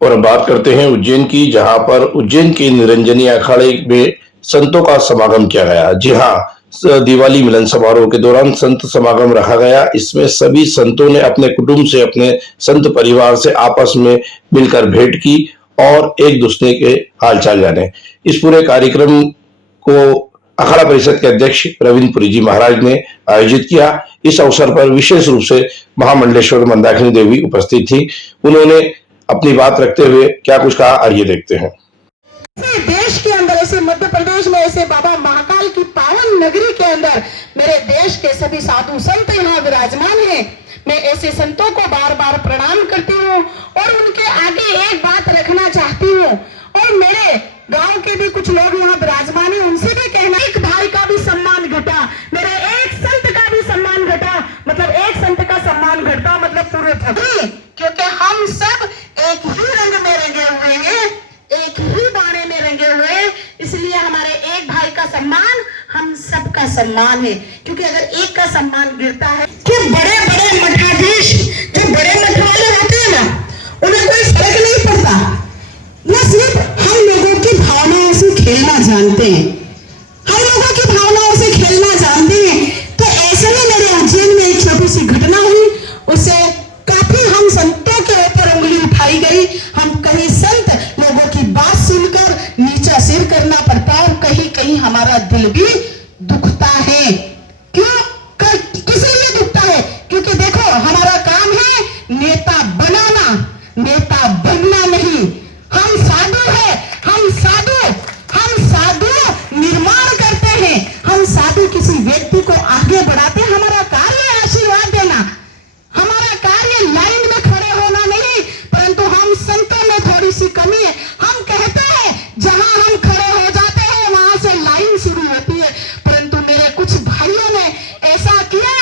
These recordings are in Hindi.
और अब बात करते हैं उज्जैन की, जहां पर उज्जैन के निरंजनी अखाड़े में संतों का समागम किया गया। जी हाँ, दिवाली मिलन समारोह के दौरान संत समागम रखा गया। इसमें सभी संतों ने अपने कुटुंब से, अपने संत परिवार से आपस में मिलकर भेंट की और एक दूसरे के हालचाल जाने। इस पूरे कार्यक्रम को अखाड़ा परिषद के अध्यक्ष प्रवीण पुरी जी महाराज ने आयोजित किया। इस अवसर पर विशेष रूप से महामंडलेश्वर मंदाकिनी देवी उपस्थित थी। उन्होंने अपनी बात रखते हुए क्या कुछ कहा, आइए देखते हैं। देश के अंदर, ऐसे मध्य प्रदेश में, ऐसे बाबा महाकाल की पावन नगरी के अंदर मेरे देश के सभी साधु संत यहाँ विराजमान हैं। मैं ऐसे संतों को बार बार प्रणाम करती हूँ और उनके आगे एक बात रखना चाहती हूँ। और मेरे गांव के भी कुछ लोग यहाँ विराजमान हैं, उनसे भी कहना, एक भाई का भी सम्मान घटा, मेरे एक संत का भी सम्मान घटा, मतलब एक संत का सम्मान घटा मतलब पूरे ठगी, क्योंकि हम सब एक ही रंग में रंगे हुए हैं, एक ही बाणे में रंगे हुए, इसलिए हमारे एक भाई का सम्मान हम सबका सम्मान है। क्योंकि अगर एक का सम्मान गिरता है, कि बड़े बड़े मठाधीश, जो बड़े मठ वाले होते हैं ना, उन्हें कोई फर्क नहीं पड़ता, न सिर्फ हम लोगों की भावनाओं से खेलना जानते हैं, हम लोगों की भावनाओं से खेलना जानते हैं। तो ऐसे में मेरे उज्जैन में एक छोटी सी घटना हुई, उससे काफी हम संतों के ऊपर उंगली उठाई गई। हम कहीं संत लोगों की बात सुनकर नीचा सिर करना पड़ता है और कहीं कहीं हमारा दिल भी दुखता है। क्यों? इसलिए दुखता है क्योंकि देखो, हमारा काम है नेता बनाना, नेता बनना नहीं। हम साधु है, हम साधु निर्माण करते हैं, हम साधु किसी व्यक्ति को आगे बढ़ाते हैं। हमारा कार्य आशीर्वाद देना, हमारा कार्य लाइन में खड़े होना नहीं। परंतु हम संतों में थोड़ी सी कमी है। हम कहते हैं जहां हम खड़े हो जाते हैं वहां से लाइन शुरू होती है। परंतु मेरे कुछ भाइयों ने ऐसा किया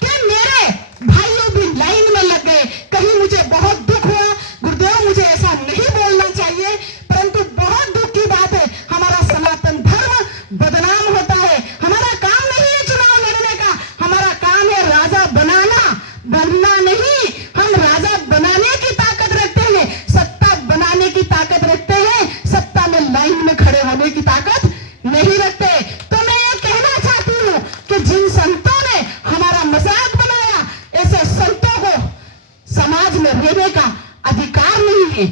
कि मेरे भाइयों भी लाइन में लग गए। कहीं मुझे बहुत दुख हुआ, गुरुदेव मुझे ऐसा नहीं बोलना चाहिए, परंतु बहुत दुख की बात है, हमारा सनातन धर्म बदनाम होता है। हमारा काम नहीं है चुनाव लड़ने का, हमारा काम है राजा बनना नहीं। हम राजा बनाने की ताकत रखते हैं, सत्ता बनाने की ताकत रखते हैं, सत्ता में लाइन में खड़े होने की ताकत नहीं रखते। तो मैं ये कहना चाहती हूँ कि जिन संतों ने हमारा मजाक बनाया, ऐसे संतों को समाज में रहने का अधिकार नहीं है।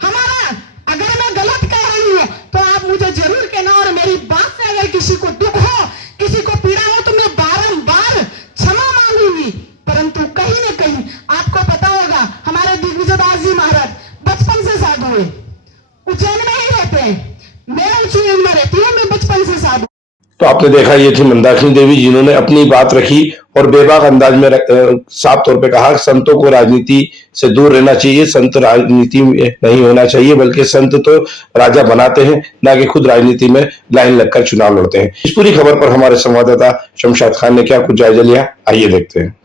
हमारा, अगर मैं गलत कह रही हूँ तो आप मुझे जरूर कहना, और मेरी बात से अगर किसी को दुख हो, किसी को पीड़ा हो, तो मैं बारंबार क्षमा मांगूंगी। परंतु कहीं न कहीं आपको पता होगा, हमारे दिग्विजय दास जी महाराज बचपन से साधु है, उज्जैन में ही रहते हैं, मैं उज्जैन में रहती हूँ, मैं बचपन से साधु। तो आपने देखा, ये थी मंदाकिनी देवी, जिन्होंने अपनी बात रखी और बेबाक अंदाज में साफ तौर पे कहा, संतों को राजनीति से दूर रहना चाहिए, संत राजनीति में नहीं होना चाहिए, बल्कि संत तो राजा बनाते हैं, ना कि खुद राजनीति में लाइन लगकर चुनाव लड़ते हैं। इस पूरी खबर पर हमारे संवाददाता शमशाद खान ने क्या कुछ जायजा लिया, आइए देखते हैं।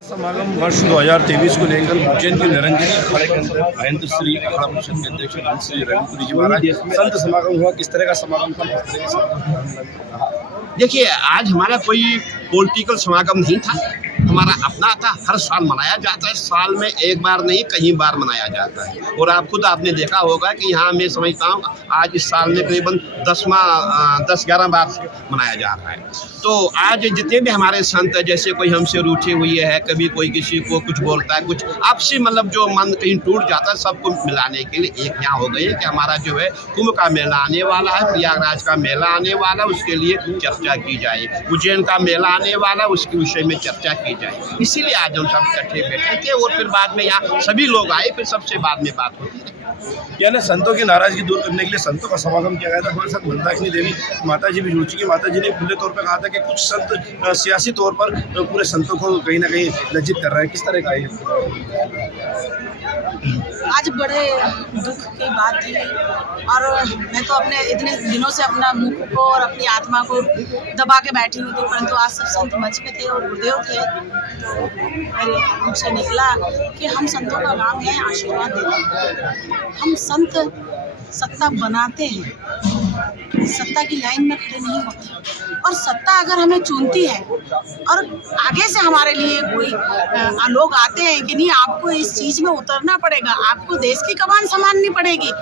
समागम वर्ष 2023 को लेकर उज्जैन के निरंजनी अखाड़े के अंदर महेंद्र श्री अखाड़ा परिषद के अध्यक्ष श्री रविपुरी जी महाराज, संत समागम हुआ। किस तरह का समागम था, किस तरह के? देखिए, आज हमारा कोई पॉलिटिकल समागम नहीं था, हमारा अपना था। हर साल मनाया जाता है, साल में एक बार नहीं कई बार मनाया जाता है। और आपने देखा होगा कि यहाँ मैं समझता हूँ आज इस साल में करीबन 10-11 बार मनाया जा रहा है। तो आज जितने भी हमारे संत, जैसे कोई हमसे रूठे हुए है, कभी कोई किसी को कुछ बोलता है, कुछ आपसी मतलब जो मन कहीं टूट जाता है, सबको मिलाने के लिए एक यहाँ हो गई है कि हमारा जो है कुंभ का मेला आने वाला है, प्रयागराज का मेला आने वाला, उसके लिए चर्चा की जाए, उज्जैन का मेला आने वाला, उसके विषय में चर्चा की जाए। इसीलिए आज हम सब इकट्ठे बैठे थे और फिर बाद में यहाँ सभी लोग आए, फिर सबसे बाद में बात होती है। यानी संतों की नाराजगी दूर करने के लिए संतों का समागम किया गया था। हमारे साथ मंदाकिनी देवी माता जी भी जुड़ चुकी है। माता जी ने खुले तौर पर कहा था कि कुछ संत सियासी तौर पर पूरे संतों को कहीं ना कहीं लज्जित कर रहा है। किस तरह का है? आज बड़े दुख की बात थी और मैं तो अपने इतने दिनों से अपना मुख को और अपनी आत्मा को दबा के बैठी हुई थी, परंतु आज सब संत मंच पे थे और गुरुदेव थे, तो मेरे मुख से निकला कि हम संतों का काम है आशीर्वाद देना। हम संत सत्ता बनाते हैं, सत्ता की लाइन में खड़े नहीं होते। और सत्ता अगर हमें चुनती है और आगे से हमारे लिए कोई लोग आते हैं कि नहीं आपको इस चीज़ में उतरना पड़ेगा, आपको देश की कमान संभालनी पड़ेगी,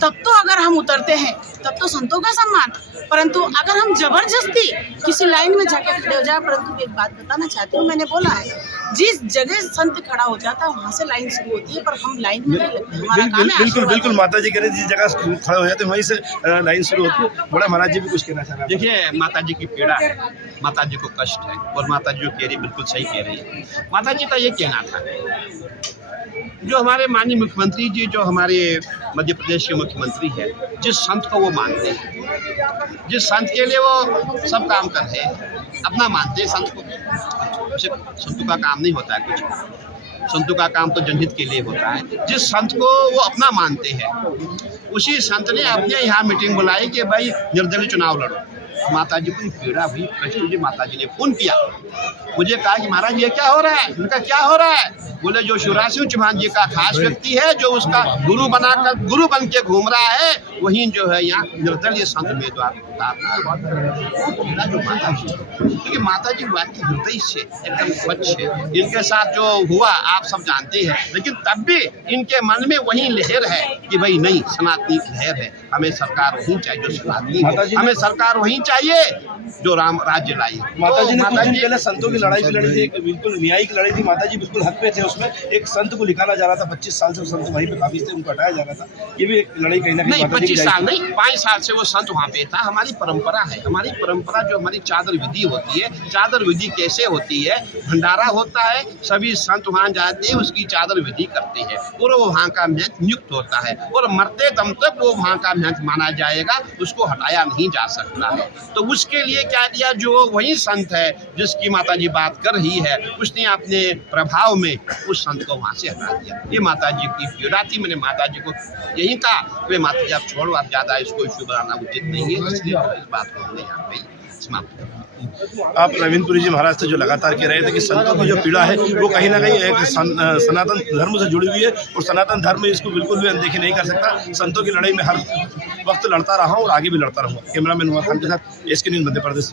तब तो अगर हम उतरते हैं तब तो संतों का सम्मान। परंतु अगर हम जबरदस्ती किसी लाइन में जाके खड़े हो जाए, परंतु एक बात बताना चाहती हूँ, मैंने बोला है जिस जगह संत खड़ा हो जाता है वहाँ से लाइन शुरू होती है, पर हम लाइन में नहीं लगते। हमारा काम है बिल्कुल आशीर्वाद बिल्कुल माता जी कह रहे जिस जगह खड़े हो जाते हैं वहीं से लाइन शुरू होती है। बड़ा महाराज जी भी कुछ कहना चाह रहे हैं। देखिए, माता जी की पीड़ा है, माता जी को कष्ट है, और माता जी जो कह रही बिल्कुल सही कह रही है। माता जी का ये कहना था, जो हमारे माननीय मुख्यमंत्री जी, जो हमारे मध्य प्रदेश के मुख्यमंत्री है, जिस संत को वो मानते हैं, जिस संत के लिए वो सब काम कर रहे हैं, अपना मानते हैं संत को। संतों का काम नहीं होता है कुछ, संतों का काम तो जनहित के लिए होता है। जिस संत को वो अपना मानते हैं, उसी संत ने अपने यहाँ मीटिंग बुलाई कि भाई निर्दलीय चुनाव लड़ो। माता जी को पीड़ा हुई, कष्ट हुई। माता जी ने फोन किया, मुझे कहा कि महाराज ये क्या हो रहा है? उनका क्या हो रहा है? बोले जो शिवराज सिंह चौहान जी का खास व्यक्ति है, जो उसका गुरु बन के घूम रहा है, वही जो है यहाँ निर्दलीय संत उम्मीदवार जो माता जी, क्योंकि माता जी वाकई हृदय से एकदम स्वच्छ है। इनके साथ जो हुआ आप सब जानते हैं, लेकिन तब भी इनके मन में वही लहर है कि भाई नहीं, सनातनी लहर है, हमें सरकार वही चाहिए जो सनातनी हो, हमें सरकार वही चाहिए जो राम राज्य लाई। माता जी ने कुछ दिन पहले संतों की लड़ाई भी लड़ी थी, एक बिल्कुल न्यायिक लड़ाई थी। माता जी बिल्कुल हक पे थे उसमें। एक संत को निकाला जा रहा था, 25 साल से संत वहीं पे काबिज थे, उनको हटाया जा रहा था। ये भी एक लड़ाई कहीं ना कहीं नहीं, 25 साल नहीं, 5 साल से वो संत वहाँ पे था। हमारी परंपरा है, हमारी परंपरा जो हमारी चादर विधि होती है, चादर विधि कैसे होती है? भंडारा होता है, सभी संत वहाँ जाते हैं, उसकी चादर विधि करते हैं, और वो वहाँ का महंत नियुक्त होता है, और मरते दम तक वो वहाँ का महंत माना जाएगा, उसको हटाया नहीं जा सकता है। तो उसके लिए क्या किया, जो वही संत है जिसकी माता जी बात कर रही है, उसने अपने प्रभाव में उस संत को वहाँ से हटा दिया। ये माता जी की पीड़ा थी। मैंने माता जी को यही कहा, वे माता जी आप छोड़ो, आप ज़्यादा इसको इशू बनाना उचित नहीं है, इसलिए इस बात को हमने यहाँ पे समाप्त कर दिया। आप रविंद्रपुरी जी महाराज से जो लगातार कह रहे थे कि संतों की जो पीड़ा है वो कहीं ना कहीं एक सनातन धर्म से जुड़ी हुई है, और सनातन धर्म इसको बिल्कुल भी अनदेखी नहीं कर सकता। संतों की लड़ाई में हर वक्त लड़ता रहा हूँ और आगे भी लड़ता रहूँगा। कैमरामैन उमा खान के साथ SK न्यूज़ मध्य प्रदेश।